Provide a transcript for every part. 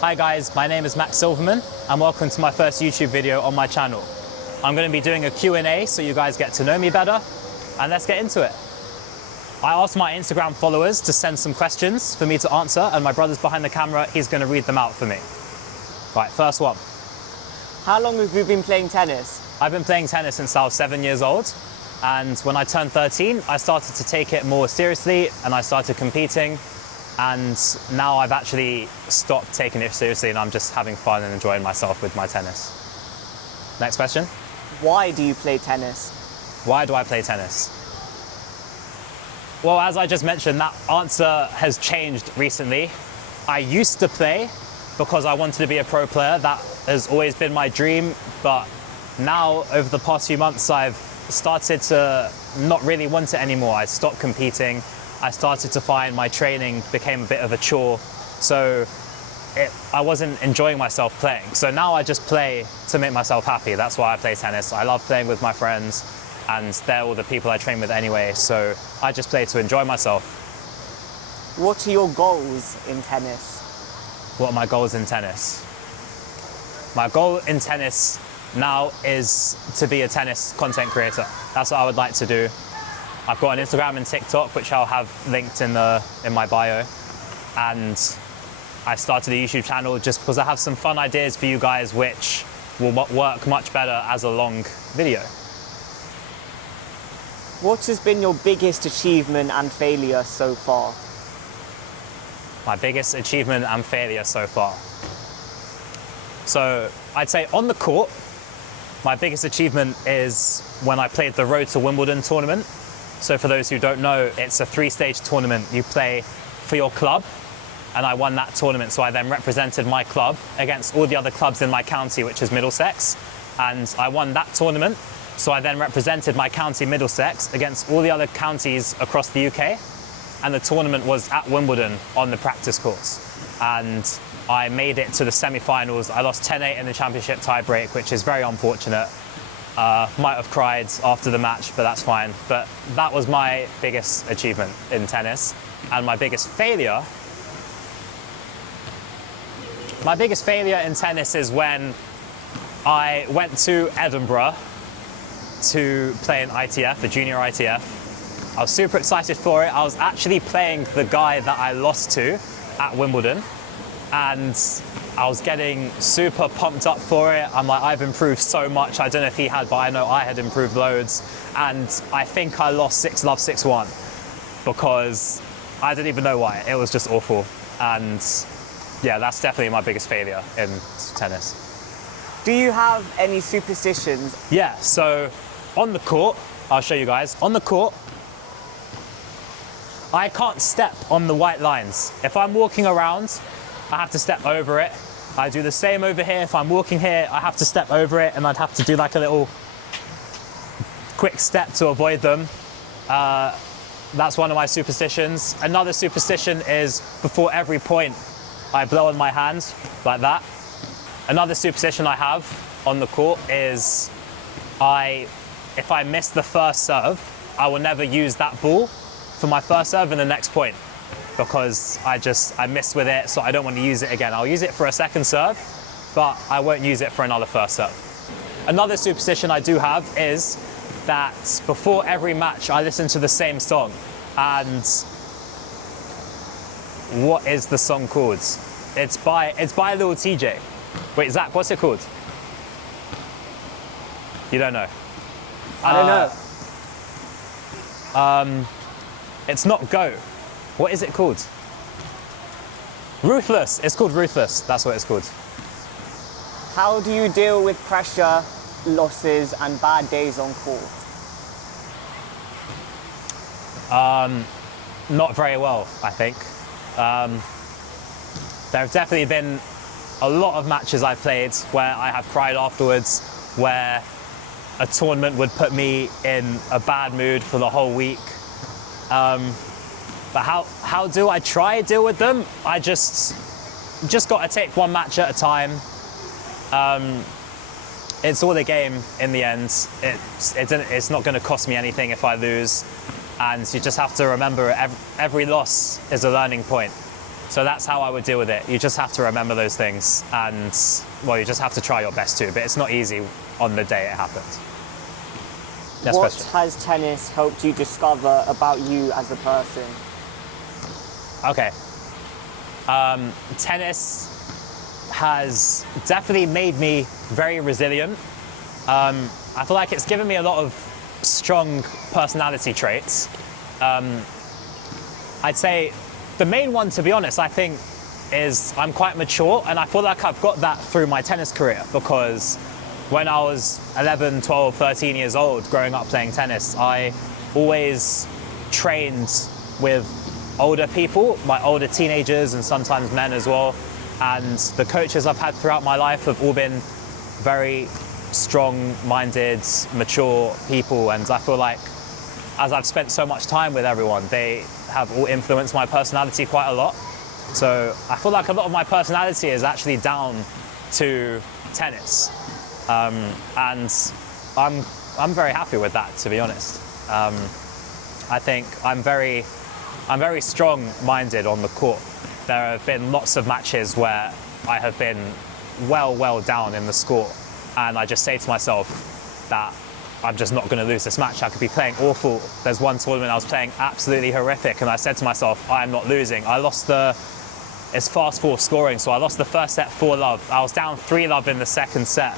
Hi guys, my name is Max Silverman and welcome to my first YouTube video on my channel. I'm going to be doing a Q&A so you guys get to know me better, and let's get into it. I asked my Instagram followers to send some questions for me to answer, and my brother's behind the camera, he's going to read them out for me. Right, first one. How long have you been playing tennis? I've been playing tennis since I was 7 years old, and when I turned 13, I started to take it more seriously and I started competing. And now I've actually stopped taking it seriously and I'm just having fun and enjoying myself with my tennis. Next question. Why do you play tennis? Why do I play tennis? Well, as I just mentioned, that answer has changed recently. I used to play because I wanted to be a pro player. That has always been my dream. But now, over the past few months, I've started to not really want it anymore. I stopped competing. I started to find my training became a bit of a chore, so I wasn't enjoying myself playing. So now I just play to make myself happy. That's why I play tennis. I love playing with my friends, and they're all the people I train with anyway, so I just play to enjoy myself. What are your goals in tennis? What are my goals in tennis? My goal in tennis now is to be a tennis content creator. That's what I would like to do. I've got an Instagram and TikTok, which I'll have linked in my bio. And I started a YouTube channel just because I have some fun ideas for you guys, which will work much better as a long video. What has been your biggest achievement and failure so far? My biggest achievement and failure so far. So I'd say on the court, my biggest achievement is when I played the Road to Wimbledon tournament. So for those who don't know, it's a 3-stage tournament. You play for your club, and I won that tournament. So I then represented my club against all the other clubs in my county, which is Middlesex. And I won that tournament. So I then represented my county, Middlesex, against all the other counties across the UK. And the tournament was at Wimbledon on the practice courts. And I made it to the semi-finals. I lost 10-8 in the championship tie-break, which is very unfortunate. Might have cried after the match, but that's fine. But that was my biggest achievement in tennis. And my biggest failure in tennis is when I went to Edinburgh to play an ITF, a junior ITF. I was super excited for it. I was actually playing the guy that I lost to at Wimbledon, and I was getting super pumped up for it. I'm like, I've improved so much. I don't know if he had, but I know I had improved loads. And I think I lost 6-love, 6-1 because I didn't even know why. It was just awful. And yeah, that's definitely my biggest failure in tennis. Do you have any superstitions? Yeah, so on the court, I'll show you guys. On the court, I can't step on the white lines. If I'm walking around, I have to step over it. I do the same over here. If I'm walking here, I have to step over it, and I'd have to do like a little quick step to avoid them. That's one of my superstitions. Another superstition is before every point, I blow on my hand like that. Another superstition I have on the court is if I miss the first serve, I will never use that ball for my first serve in the next point, because I missed with it, so I don't want to use it again. I'll use it for a second serve, but I won't use it for another first serve. Another superstition I do have is that before every match, I listen to the same song. And what is the song called? It's by Lil TJ. Wait, Zach, what's it called? You don't know? I don't know. It's not Go. What is it called? Ruthless. It's called Ruthless. That's what it's called. How do you deal with pressure, losses, and bad days on court? Not very well, I think. There have definitely been a lot of matches I've played where I have cried afterwards, where a tournament would put me in a bad mood for the whole week. But how do I try to deal with them? I just got to take one match at a time. It's all a game in the end. It's not going to cost me anything if I lose. And you just have to remember every loss is a learning point. So that's how I would deal with it. You just have to remember those things, and well, you just have to try your best to, but it's not easy on the day it happens. Next What question. has tennis helped you discover about you as a person? Okay. Tennis has definitely made me very resilient. I feel like it's given me a lot of strong personality traits. I'd say the main one, to be honest, I think is I'm quite mature, and I feel like I've got that through my tennis career, because when I was 11, 12, 13 years old, growing up playing tennis, I always trained with older people, my older teenagers and sometimes men as well. And the coaches I've had throughout my life have all been very strong-minded, mature people. And I feel like as I've spent so much time with everyone, they have all influenced my personality quite a lot. So I feel like a lot of my personality is actually down to tennis. And I'm very happy with that, to be honest. I think I'm very strong-minded on the court. There have been lots of matches where I have been well down in the score, and I just say to myself that I'm just not going to lose this match. I could be playing awful. There's one tournament I was playing absolutely horrific, and I said to myself, I am not losing. It's fast forward scoring, so I lost the first set 4-love. I was down 3-love in the second set,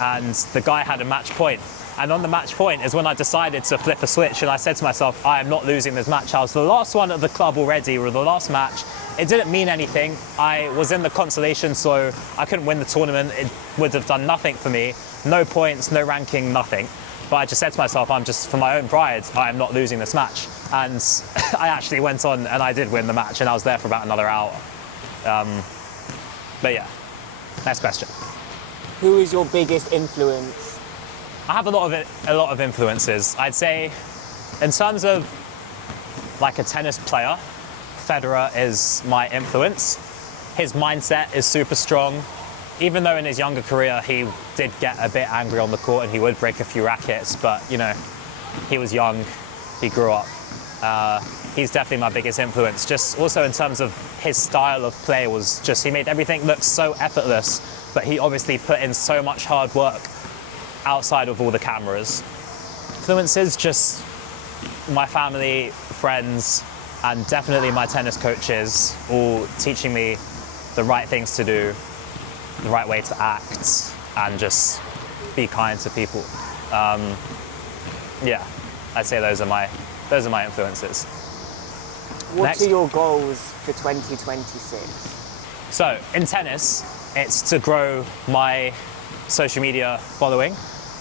and the guy had a match point. And on the match point is when I decided to flip a switch, and I said to myself, I am not losing this match. I was the last one at the club already, or the last match. It didn't mean anything. I was in the consolation, so I couldn't win the tournament. It would have done nothing for me. No points, no ranking, nothing. But I just said to myself, for my own pride, I am not losing this match. And I actually went on and I did win the match, and I was there for about another hour. But yeah, next question. Who is your biggest influence? I have a lot of influences. I'd say in terms of like a tennis player, Federer is my influence. His mindset is super strong. Even though in his younger career he did get a bit angry on the court and he would break a few rackets, but you know, he was young, he grew up. He's definitely my biggest influence. Just also in terms of his style of play was just, he made everything look so effortless, but he obviously put in so much hard work outside of all the cameras. Influences, just my family, friends, and definitely my tennis coaches, all teaching me the right things to do, the right way to act, and just be kind to people. Yeah, I'd say those are my influences. What are your goals for 2026? So in tennis, it's to grow my social media following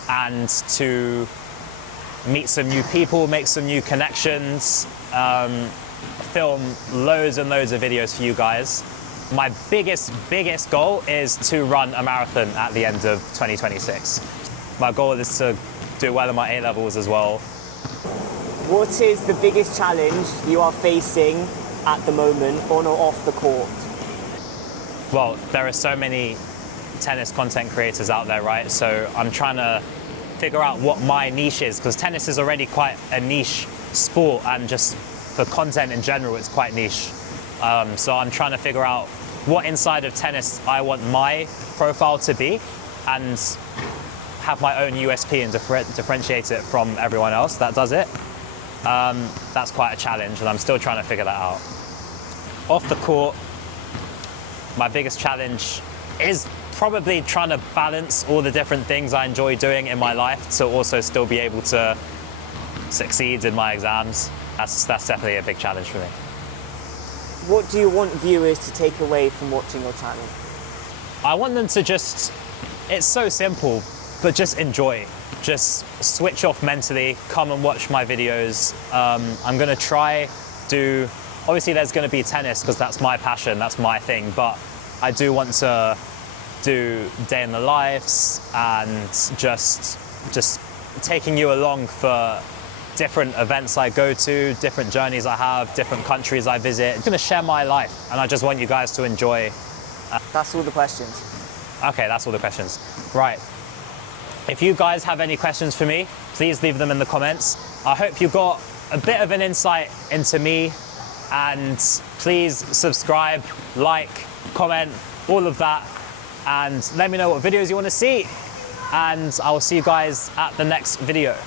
and to meet some new people, make some new connections, film loads and loads of videos for you guys. My biggest goal is to run a marathon at the end of 2026. My goal is to do well in my A-levels as well. What is the biggest challenge you are facing at the moment, on or off the court? Well, there are so many tennis content creators out there, right? So I'm trying to figure out what my niche is, because tennis is already quite a niche sport, and just for content in general, it's quite niche. So I'm trying to figure out what inside of tennis I want my profile to be, and have my own USP and differentiate it from everyone else that does it. That's quite a challenge, and I'm still trying to figure that out. Off the court, my biggest challenge is probably trying to balance all the different things I enjoy doing in my life to also still be able to succeed in my exams. That's definitely a big challenge for me. What do you want viewers to take away from watching your channel? I want them to just, it's so simple, but just enjoy. Just switch off mentally, come and watch my videos. I'm gonna obviously there's gonna be tennis because that's my passion, that's my thing, but I do want to do day in the lives and just taking you along for different events I go to, different journeys I have, different countries I visit. I'm gonna share my life, and I just want you guys to enjoy. That's all the questions. Okay, that's all the questions. Right. If you guys have any questions for me, please leave them in the comments. I hope you got a bit of an insight into me And please subscribe, like, comment, all of that. And let me know what videos you want to see. And I will see you guys at the next video.